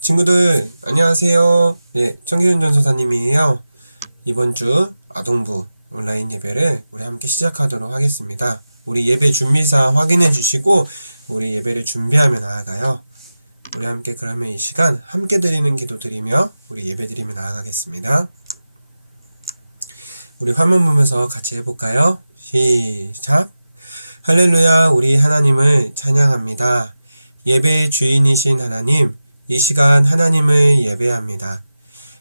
친구들 안녕하세요. 예, 정기훈 전소사님이에요. 이번 주 아동부 온라인 예배를 우리 함께 시작하도록 하겠습니다. 우리 예배 준비사 확인해 주시고 우리 예배를 준비하며 나아가요. 우리 함께 그러면 이 시간 함께 드리는 기도 드리며 우리 예배 드리며 나아가겠습니다. 우리 화면 보면서 같이 해볼까요? 시작. 할렐루야, 우리 하나님을 찬양합니다. 예배의 주인이신 하나님, 이 시간 하나님을 예배합니다.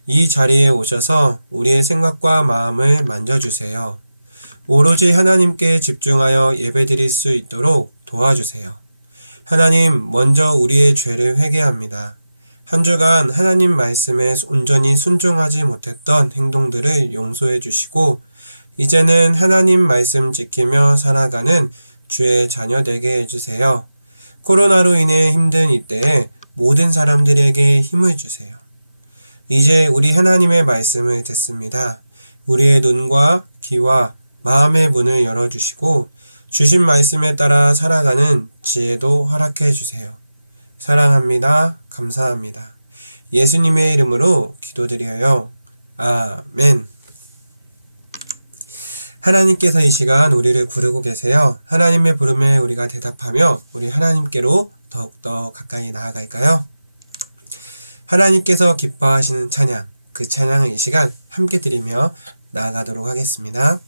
이 자리에 오셔서 우리의 생각과 마음을 만져주세요. 오로지 하나님께 집중하여 예배드릴 수 있도록 도와주세요. 하나님, 먼저 우리의 죄를 회개합니다. 한 주간 하나님 말씀에 온전히 순종하지 못했던 행동들을 용서해 주시고, 이제는 하나님 말씀 지키며 살아가는 주의 자녀 되게 해주세요. 코로나로 인해 힘든 이때에 모든 사람들에게 힘을 주세요. 이제 우리 하나님의 말씀을 듣습니다. 우리의 눈과 귀와 마음의 문을 열어주시고 주신 말씀에 따라 살아가는 지혜도 허락해 주세요. 사랑합니다. 감사합니다. 예수님의 이름으로 기도드려요. 아멘. 하나님께서 이 시간 우리를 부르고 계세요. 하나님의 부름에 우리가 대답하며 우리 하나님께로 더욱더 가까이 나아갈까요? 하나님께서 기뻐하시는 찬양, 그 찬양을 이 시간 함께 드리며 나아가도록 하겠습니다.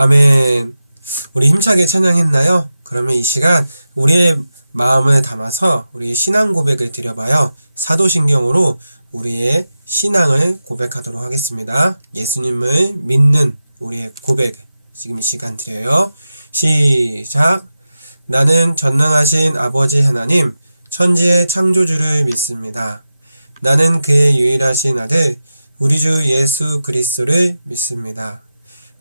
아멘. 우리 힘차게 찬양했나요? 그러면 이 시간 우리의 마음을 담아서 우리 신앙 고백을 드려봐요. 사도신경으로 우리의 신앙을 고백하도록 하겠습니다. 예수님을 믿는 우리의 고백 지금 이 시간 드려요. 시작. 나는 전능하신 아버지 하나님, 천지의 창조주를 믿습니다. 나는 그의 유일하신 아들, 우리 주 예수 그리스도를 믿습니다.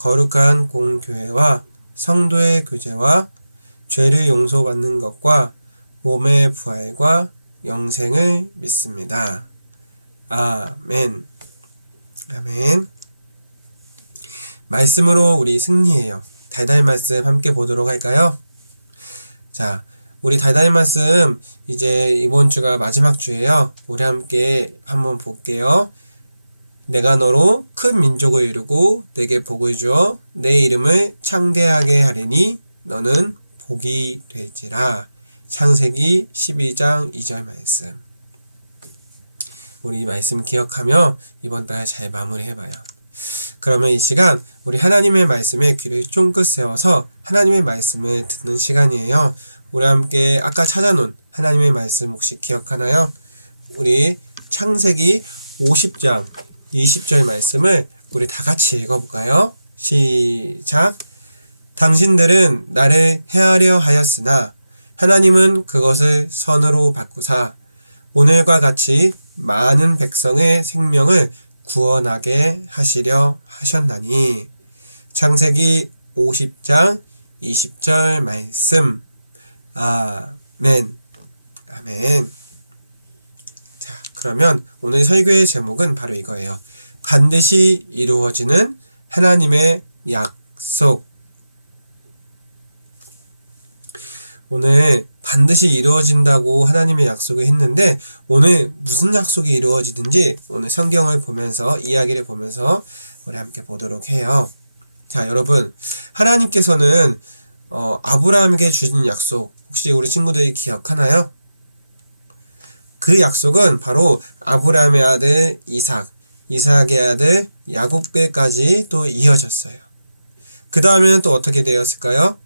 거룩한 공교회와 성도의 교제와 죄를 용서받는 것과 몸의 부활과 영생을 믿습니다. 아멘. 아멘. 말씀으로 우리 승리해요. 달달 말씀 함께 보도록 할까요? 자, 우리 달달 말씀 이제 이번 주가 마지막 주예요. 우리 함께 한번 볼게요. 내가 너로 큰 민족을 이루고 내게 복을 주어 내 이름을 창대하게 하리니 너는 복이 될지라. 창세기 12장 2절 말씀. 우리 말씀 기억하며 이번 달 잘 마무리해봐요. 그러면 이 시간 우리 하나님의 말씀에 귀를 쫑긋 세워서 하나님의 말씀을 듣는 시간이에요. 우리 함께 아까 찾아놓은 하나님의 말씀 혹시 기억하나요? 우리 창세기 50장 20절 말씀을 우리 다 같이 읽어볼까요? 시작. 당신들은 나를 해하려 하였으나 하나님은 그것을 선으로 바꾸사 오늘과 같이 많은 백성의 생명을 구원하게 하시려 하셨나니 창세기 50장 20절 말씀 아멘 아멘 자 그러면 오늘 설교의 제목은 바로 이거예요 반드시 이루어지는 하나님의 약속 오늘 반드시 이루어진다고 하나님의 약속을 했는데 오늘 무슨 약속이 이루어지든지 오늘 성경을 보면서 이야기를 보면서 우리 함께 보도록 해요. 자, 여러분 하나님께서는 어, 아브라함에게 주신 약속 혹시 우리 친구들이 기억하나요? 그 약속은 바로 아브라함의 아들 이삭, 이삭의 아들 야곱께까지 또 이어졌어요. 그 다음에는 또 어떻게 되었을까요?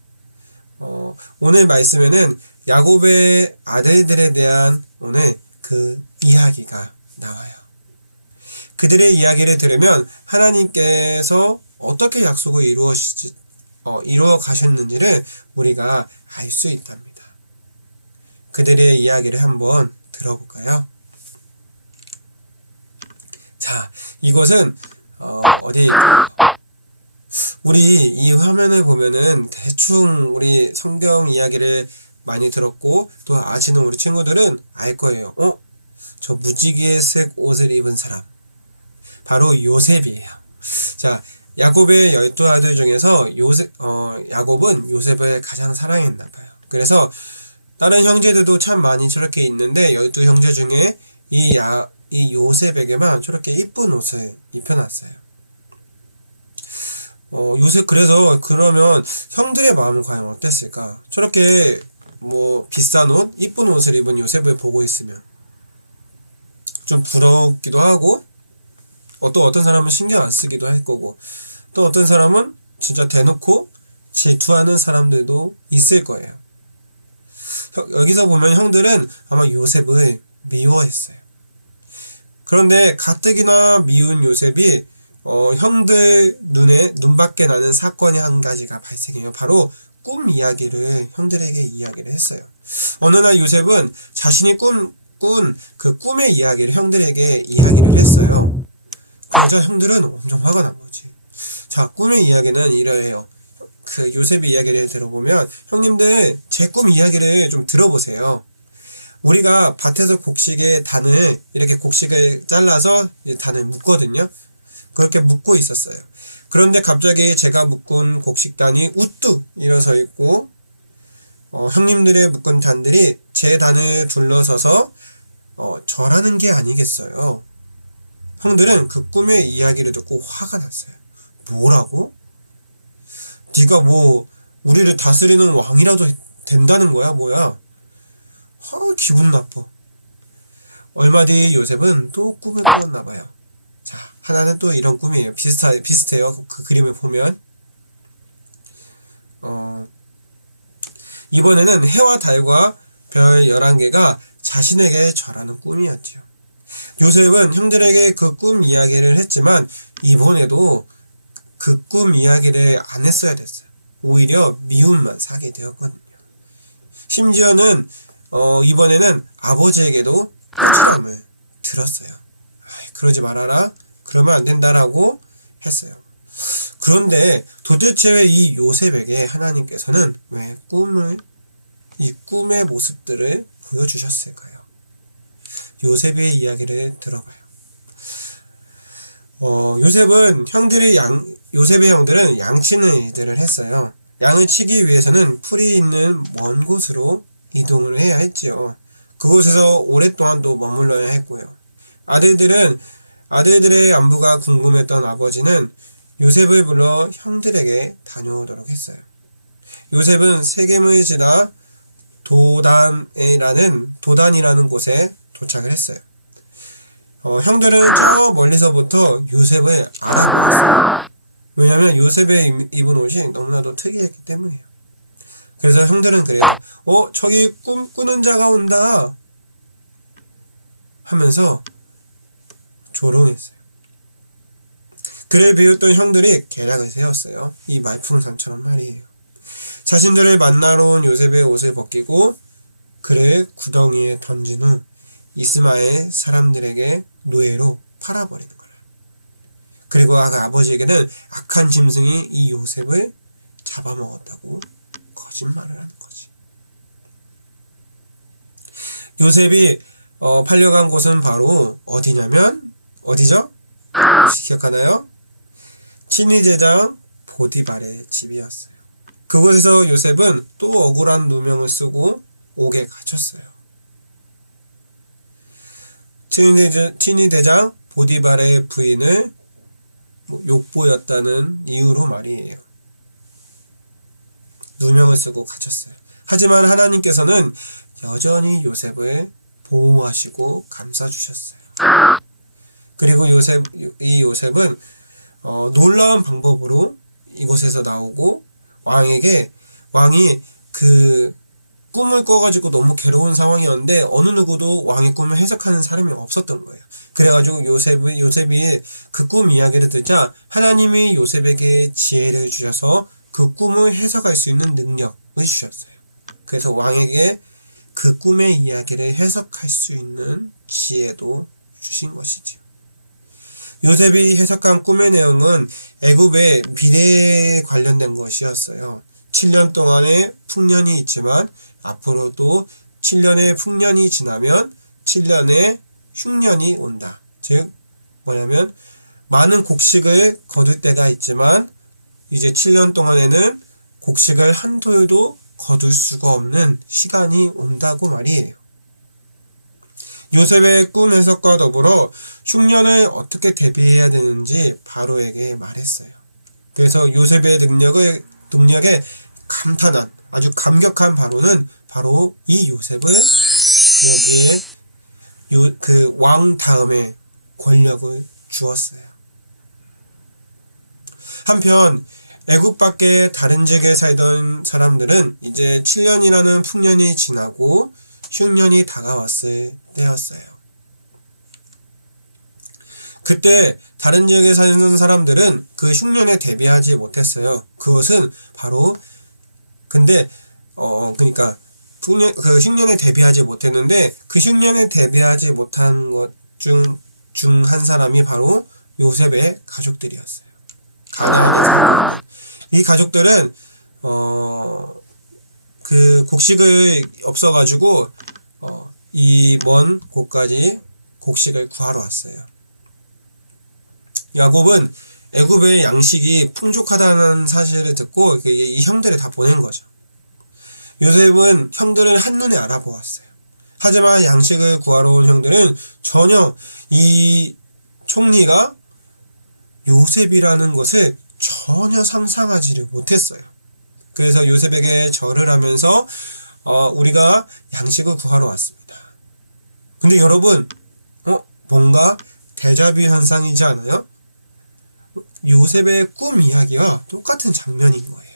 어, 오늘 말씀에는 야곱의 아들들에 대한 오늘 그 이야기가 나와요. 그들의 이야기를 들으면 하나님께서 어떻게 약속을 이루어시지, 어, 이루어 가셨는지를 우리가 알 수 있답니다. 그들의 이야기를 한번 들어볼까요? 자, 이곳은 어, 어디일까요? 우리 이 화면을 보면은 대충 우리 성경 이야기를 많이 들었고 또 아시는 우리 친구들은 알 거예요. 어? 저 무지개색 옷을 입은 사람. 바로 요셉이에요. 자, 야곱의 열두 아들 중에서 요셉, 어, 야곱은 요셉을 가장 사랑했나 봐요. 그래서 다른 형제들도 참 많이 저렇게 있는데 열두 형제 중에 이 야, 이 요셉에게만 저렇게 이쁜 옷을 입혀놨어요. 어, 요셉 그래서 그러면 형들의 마음은 과연 어땠을까? 저렇게 뭐 비싼 옷, 이쁜 옷을 입은 요셉을 보고 있으면 좀 부럽기도 하고 어, 또 어떤 사람은 신경 안 쓰기도 할 거고 또 어떤 사람은 진짜 대놓고 질투하는 사람들도 있을 거예요. 형- 여기서 보면 형들은 아마 요셉을 미워했어요. 그런데 가뜩이나 미운 요셉이 어, 형들 눈에 눈밖에 나는 사건이 한 가지가 발생해요. 바로 꿈 이야기를 형들에게 이야기를 했어요. 어느 날 요셉은 자신이 꿈, 꾼 그 꿈의 이야기를 형들에게 이야기를 했어요. 그러자 형들은 엄청 화가 난 거지. 자, 꿈의 이야기는 이러해요. 그 요셉의 이야기를 들어보면 형님들 제 꿈 이야기를 좀 들어보세요. 우리가 밭에서 곡식에 단을 이렇게 곡식을 잘라서 이 단을 묶거든요. 그렇게 묶고 있었어요. 그런데 갑자기 제가 묶은 곡식단이 우뚝 일어서 있고 어, 형님들의 묶은 단들이 제 단을 둘러서서 어, 절하는 게 아니겠어요. 형들은 그 꿈의 이야기를 듣고 화가 났어요. 뭐라고? 네가 뭐 우리를 다스리는 왕이라도 된다는 거야, 뭐야? 아, 기분 나빠. 얼마 뒤 요셉은 또 꿈을 꾸었나 봐요. 자, 하나는 또 이런 꿈이에요. 비슷하, 비슷해요. 그 그림을 보면. 어, 이번에는 해와 달과 별 11개가 자신에게 절하는 꿈이었지요. 요셉은 형들에게 그 꿈 이야기를 했지만 이번에도 그 꿈 이야기를 안 했어야 됐어요. 오히려 미움만 사게 되었거든요. 심지어는 어, 이번에는 아버지에게도 꾸지람을 들었어요. 그러지 말아라. 그러면 안 된다라고 했어요. 그런데 도대체 왜 이 요셉에게 하나님께서는 왜 꿈을 이 꿈의 모습들을 보여주셨을까요? 요셉의 이야기를 들어봐요. 어, 요셉은 형들이 양, 요셉의 형들은 양치는 일들을 했어요. 양을 치기 위해서는 풀이 있는 먼 곳으로 이동을 해야 했지요. 그곳에서 오랫동안 또 머물러야 했고요. 아들들은 아들들의 안부가 궁금했던 아버지는 요셉을 불러 형들에게 다녀오도록 했어요. 요셉은 세겜을 지나 도단이라는 도단이라는 곳에 도착을 했어요. 어, 형들은 저 멀리서부터 요셉을 알아보았어요. 왜냐하면 요셉의 입- 입은 옷이 너무나도 특이했기 때문이에요. 그래서 형들은 그래요. 어, 저기 꿈 꾸는 자가 온다. 하면서 조롱했어요. 그를 비웃던 형들이 계략을 세웠어요. 이 말풍선처럼 말이에요. 자신들을 만나러 온 요셉의 옷을 벗기고 그를 구덩이에 던진 후 이스마엘 사람들에게 노예로 팔아버리는 거예요. 그리고 그 아버지에게는 악한 짐승이 이 요셉을 잡아먹었다고 거짓말을 하는 거지. 요셉이 어, 팔려간 곳은 바로 어디냐면 어디죠? 혹시 기억하나요? 친위 제장 보디발의 집이었어요. 그곳에서 요셉은 또 억울한 누명을 쓰고 옥에 갇혔어요. 친위 대장, 보디발의 부인을 뭐 욕보였다는 이유로 말이에요. 누명을 쓰고 갇혔어요. 하지만 하나님께서는 여전히 요셉을 보호하시고 감싸주셨어요. 그리고 요셉, 이 요셉은 어, 놀라운 방법으로 이곳에서 나오고 왕에게 왕이 그 꿈을 꿔가지고 너무 괴로운 상황이었는데 어느 누구도 왕의 꿈을 해석하는 사람이 없었던 거예요. 그래가지고 요셉이 요셉이 그 꿈 이야기를 듣자 하나님이 요셉에게 지혜를 주셔서 그 꿈을 해석할 수 있는 능력을 주셨어요. 그래서 왕에게 그 꿈의 이야기를 해석할 수 있는 지혜도 주신 것이지요. 요셉이 해석한 꿈의 내용은 애굽의 미래에 관련된 것이었어요. 7년 동안의 풍년이 있지만 앞으로도 7년의 풍년이 지나면 7년의 흉년이 온다. 즉 뭐냐면 많은 곡식을 거둘 때가 있지만 이제 7년 동안에는 곡식을 한 돌도 거둘 수가 없는 시간이 온다고 말이에요. 요셉의 꿈 해석과 더불어 흉년을 어떻게 대비해야 되는지 바로에게 말했어요. 그래서 요셉의 능력을 능력에 감탄한 아주 감격한 바로는 바로 이 요셉을 여기에 요그왕 다음에 권력을 주었어요. 한편 애굽 밖에 다른 지역에 살던 사람들은 이제 7년이라는 풍년이 지나고 흉년이 다가왔을 때였어요. 그때 다른 지역에 사는 사람들은 그 흉년에 대비하지 못했어요. 그것은 바로 근데 어 그러니까 흉년 그 흉년에 대비하지 못했는데 그 흉년에 대비하지 못한 것 중 중 한 사람이 바로 요셉의 가족들이었어요. 가나안에 살고 있는 이 가족들은 어 그 곡식을 없어가지고 어, 이 먼 곳까지 곡식을 구하러 왔어요. 야곱은 애굽의 양식이 풍족하다는 사실을 듣고 그이 형들을 다 보낸 거죠. 요셉은 형들을 한눈에 알아보았어요. 하지만 양식을 구하러 온 형들은 전혀 이 총리가 요셉이라는 것을 전혀 상상하지를 못했어요. 그래서 요셉에게 절을 하면서 어, 우리가 양식을 구하러 왔습니다. 근데 여러분, 어, 뭔가 대자뷰 현상이지 않아요? 요셉의 꿈 이야기와 똑같은 장면인 거예요.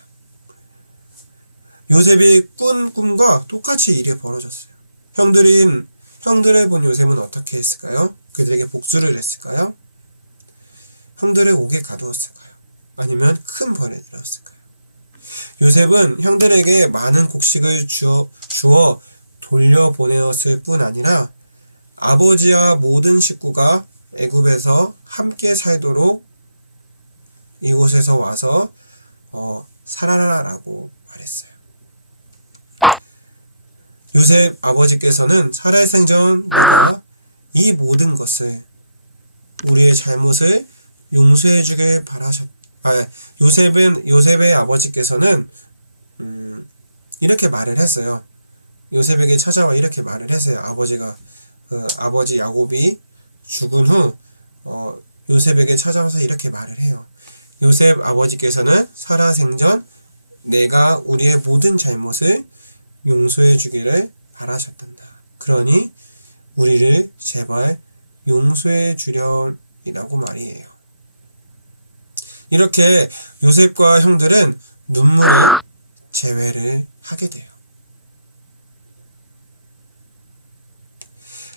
요셉이 꾼 꿈과 똑같이 일이 벌어졌어요. 형들인 형들을 본 요셉은 어떻게 했을까요? 그들에게 복수를 했을까요? 형들을 옥에 가두었을까요? 아니면 큰 벌을 내렸을까요? 요셉은 형들에게 많은 곡식을 주어, 주어 돌려보내었을 뿐 아니라 아버지와 모든 식구가 애굽에서 함께 살도록 이곳에서 와서 어, 살아라라고 말했어요. 요셉 아버지께서는 살아생전 내가 이 모든 것을 우리의 잘못을 용서해 주길 바라셨. 아 요셉은 요셉의 아버지께서는 음, 이렇게 말을 했어요. 요셉에게 찾아와 이렇게 말을 했어요. 아버지가 그 아버지 야곱이 죽은 후 어, 요셉에게 찾아와서 이렇게 말을 해요. 요셉 아버지께서는 살아 생전 내가 우리의 모든 잘못을 용서해 주기를 바라셨단다. 그러니 우리를 제발 용서해 주렴이라고 말이에요. 이렇게 요셉과 형들은 눈물의 재회를 하게 돼요.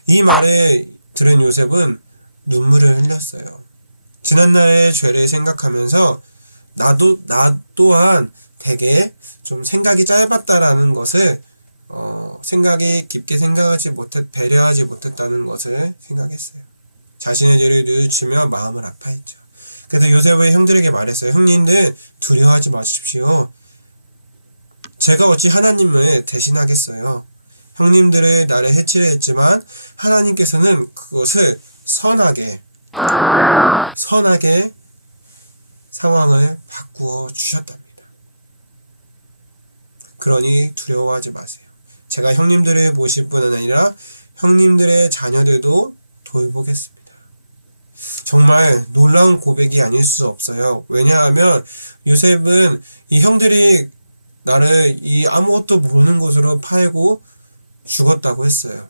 이 말을 들은 요셉은 눈물을 흘렸어요. 지난날의 죄를 생각하면서 나도 나 또한 되게 좀 생각이 짧았다라는 것을 어, 생각이 깊게 생각하지 못했 배려하지 못했다는 것을 생각했어요. 자신의 죄를 뉘우치며 마음을 아파했죠. 그래서 요셉의 형들에게 말했어요. 형님들 두려워하지 마십시오. 제가 어찌 하나님을 대신하겠어요. 형님들을 나를 해치려 했지만 하나님께서는 그것을 선하게 선하게 상황을 바꾸어 주셨답니다. 그러니 두려워하지 마세요. 제가 형님들을 모실 뿐 아니라 형님들의 자녀들도 돌보겠습니다. 정말 놀라운 고백이 아닐 수 없어요. 왜냐하면 요셉은 이 형들이 나를 이 아무것도 모르는 곳으로 팔고 죽었다고 했어요.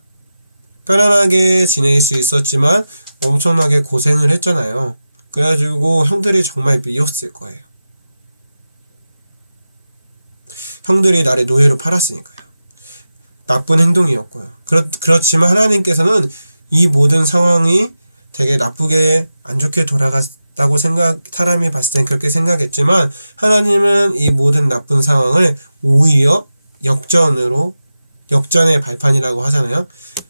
편안하게 지낼 수 있었지만 엄청나게 고생을 했잖아요. 그래가지고 형들이 정말 미웠을 거예요. 형들이 나를 노예로 팔았으니까요. 나쁜 행동이었고요. 그렇, 그렇지만 하나님께서는 이 모든 상황이 되게 나쁘게 안 좋게 돌아갔다고 생각, 사람이 봤을 땐 그렇게 생각했지만 하나님은 이 모든 나쁜 상황을 오히려 역전으로, 역전의 발판이라고 하잖아요.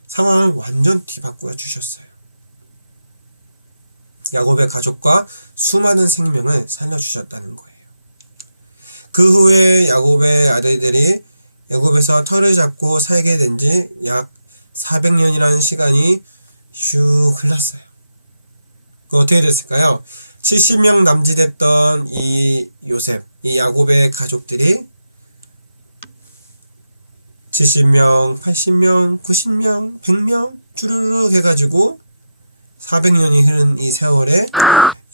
상황을 완전 뒤바꾸어 주셨어요. 야곱의 가족과 수많은 생명을 살려주셨다는 거예요. 그 후에 야곱의 아들들이 애굽에서 털을 잡고 살게 된 지 약 400년이라는 시간이 슉 흘렀어요. 그 어떻게 됐을까요? 70명 남짓했던 이 요셉, 이 야곱의 가족들이 70명, 80명, 90명, 100명 주르륵 해가지고 400년이 흐른 이 세월에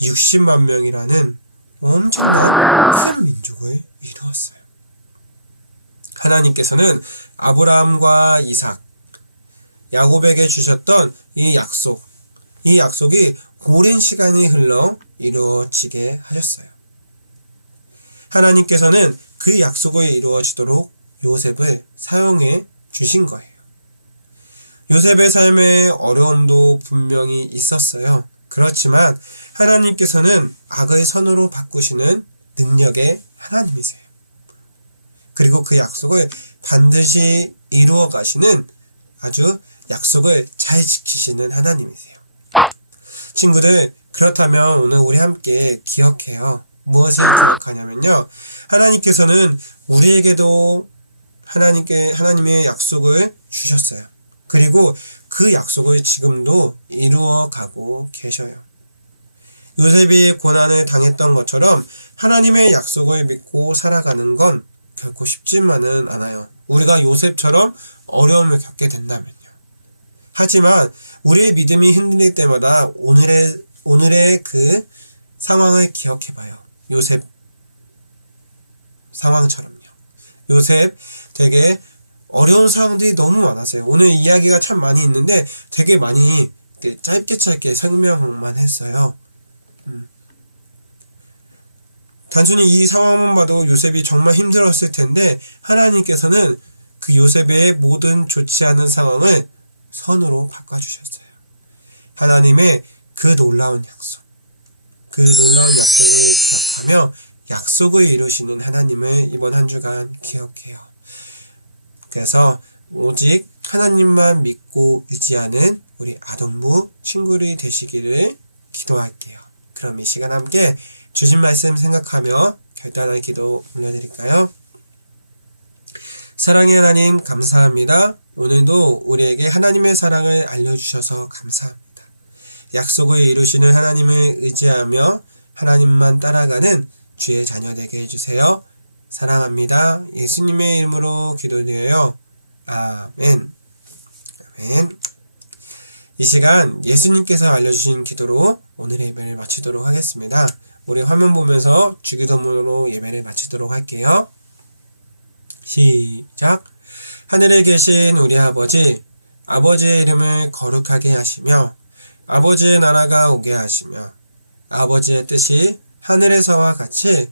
60만 명이라는 엄청난 큰 민족을 이루었어요. 하나님께서는 아브라함과 이삭, 야곱에게 주셨던 이 약속, 이 약속이 오랜 시간이 흘러 이루어지게 하셨어요. 하나님께서는 그 약속을 이루어지도록 요셉을 사용해 주신 거예요. 요셉의 삶에 어려움도 분명히 있었어요. 그렇지만 하나님께서는 악을 선으로 바꾸시는 능력의 하나님이세요. 그리고 그 약속을 반드시 이루어 가시는 아주 약속을 잘 지키시는 하나님이세요. 친구들, 그렇다면 오늘 우리 함께 기억해요. 무엇을 기억하냐면요. 하나님께서는 우리에게도 하나님께, 하나님의 약속을 주셨어요. 그리고 그 약속을 지금도 이루어 가고 계셔요. 요셉이 고난을 당했던 것처럼 하나님의 약속을 믿고 살아가는 건 결코 쉽지만은 않아요. 우리가 요셉처럼 어려움을 겪게 된다면요. 하지만 우리의 믿음이 흔들릴 때마다 오늘의 오늘의 그 상황을 기억해 봐요. 요셉 상황처럼요. 요셉 되게 어려운 상황들이 너무 많았어요. 오늘 이야기가 참 많이 있는데 되게 많이 짧게 짧게 설명만 했어요. 음. 단순히 이 상황만 봐도 요셉이 정말 힘들었을 텐데 하나님께서는 그 요셉의 모든 좋지 않은 상황을 선으로 바꿔주셨어요. 하나님의 그 놀라운 약속, 그 놀라운 약속을 기억하며 약속을 이루시는 하나님을 이번 한 주간 기억해요. 그래서 오직 하나님만 믿고 의지하는 우리 아동부 친구들이 되시기를 기도할게요. 그럼 이 시간 함께 주신 말씀 생각하며 결단의 기도 올려드릴까요? 사랑의 하나님 감사합니다. 오늘도 우리에게 하나님의 사랑을 알려주셔서 감사합니다. 약속을 이루시는 하나님을 의지하며 하나님만 따라가는 주의 자녀 되게 해주세요. 사랑합니다. 예수님의 이름으로 기도드려요. 아멘. 아멘. 이 시간 예수님께서 알려주신 기도로 오늘의 예배를 마치도록 하겠습니다. 우리 화면 보면서 주기도문으로 예배를 마치도록 할게요. 시작. 하늘에 계신 우리 아버지, 아버지의 이름을 거룩하게 하시며, 아버지의 나라가 오게 하시며, 아버지의 뜻이 하늘에서와 같이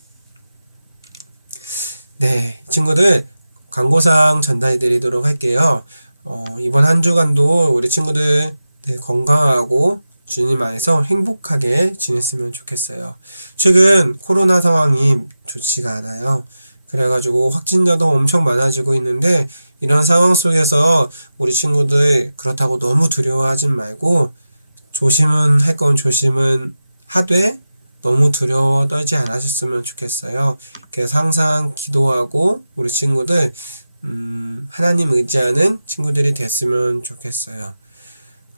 네, 친구들 광고상 전달해 드리도록 할게요. 어, 이번 한 주간도 우리 친구들 네, 건강하고 주님 안에서 행복하게 지냈으면 좋겠어요. 최근 코로나 상황이 좋지가 않아요. 그래가지고 확진자도 엄청 많아지고 있는데 이런 상황 속에서 우리 친구들 그렇다고 너무 두려워하진 말고 조심은 할 건 조심은 하되 너무 두려워 떨지 않으셨으면 좋겠어요. 그래서 항상 기도하고 우리 친구들 음, 하나님 의지하는 친구들이 됐으면 좋겠어요.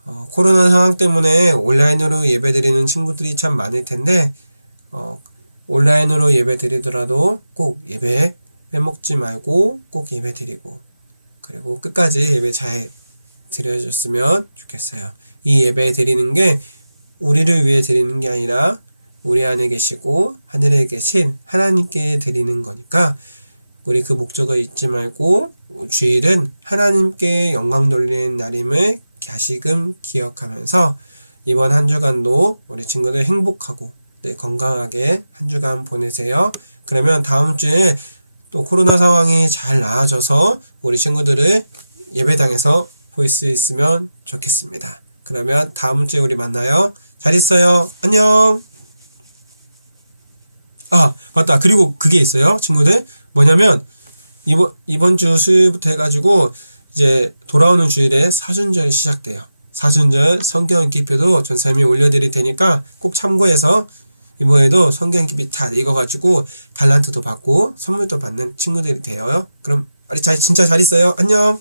어, 코로나 상황 때문에 온라인으로 예배드리는 친구들이 참 많을 텐데 어, 온라인으로 예배 드리더라도 꼭 예배 빼먹지 말고 꼭 예배 드리고 그리고 끝까지 예배 잘 드려줬으면 좋겠어요. 이 예배 드리는 게 우리를 위해 드리는 게 아니라 우리 안에 계시고 하늘에 계신 하나님께 드리는 거니까 우리 그 목적을 잊지 말고 주일은 하나님께 영광 돌리는 날임을 다시금 기억하면서 이번 한 주간도 우리 친구들 행복하고 네, 건강하게 한 주간 보내세요. 그러면 다음 주에 또 코로나 상황이 잘 나아져서 우리 친구들을 예배당에서 볼 수 있으면 좋겠습니다. 그러면 다음 주에 우리 만나요. 잘 있어요. 안녕. 아, 맞다. 그리고 그게 있어요. 친구들. 뭐냐면 이번 이번 주 수요일부터 해 가지고 이제 돌아오는 주일에 사순절 시작돼요. 사순절 성경 기표도 전사님이 올려드릴 테니까 꼭 참고해서 이번에도 성경 기피 다 읽어가지고 달란트도 받고 선물도 받는 친구들이 되어요. 그럼 우리 잘 진짜 잘 있어요. 안녕.